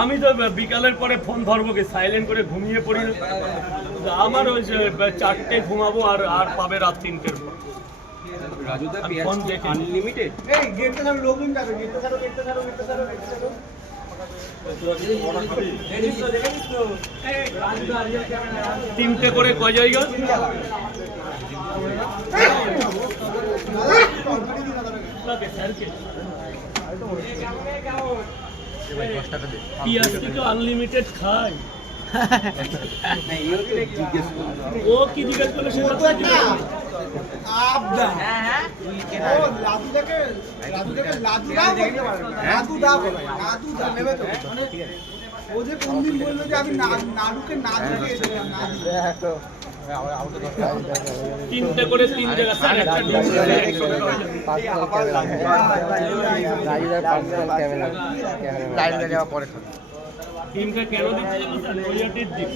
আমি তো বিকালের পরে ফোন ধরবো কি, সাইলেন্ট করে ঘুমিয়ে পড়ি। আমার ওই যে 4টে ঘুমাবো, আর আর পাবে রাত 3টের পর। ফোন দেখে আনলিমিটেড। এই গেটটা ছাড়ো, লোকজন যাবে, গেটটা ছাড়ো, গেটটা ছাড়ো, গেটটা ছাড়ো, গেটটা ছাড়ো। তিনটে করে কয় জায়গা? পিয়াজ কি তো আনলিমিটেড খায়? ও কি জিজ্ঞেস করলো সেটা ও যে কোনদিন বললো যে আমি নাড়ুকে না দিয়ে 3টে করে 3 জায়গা স্যার, একটা টিমটা কেন দিচ্ছে জানো স্যার? রয়্যালটির দিক।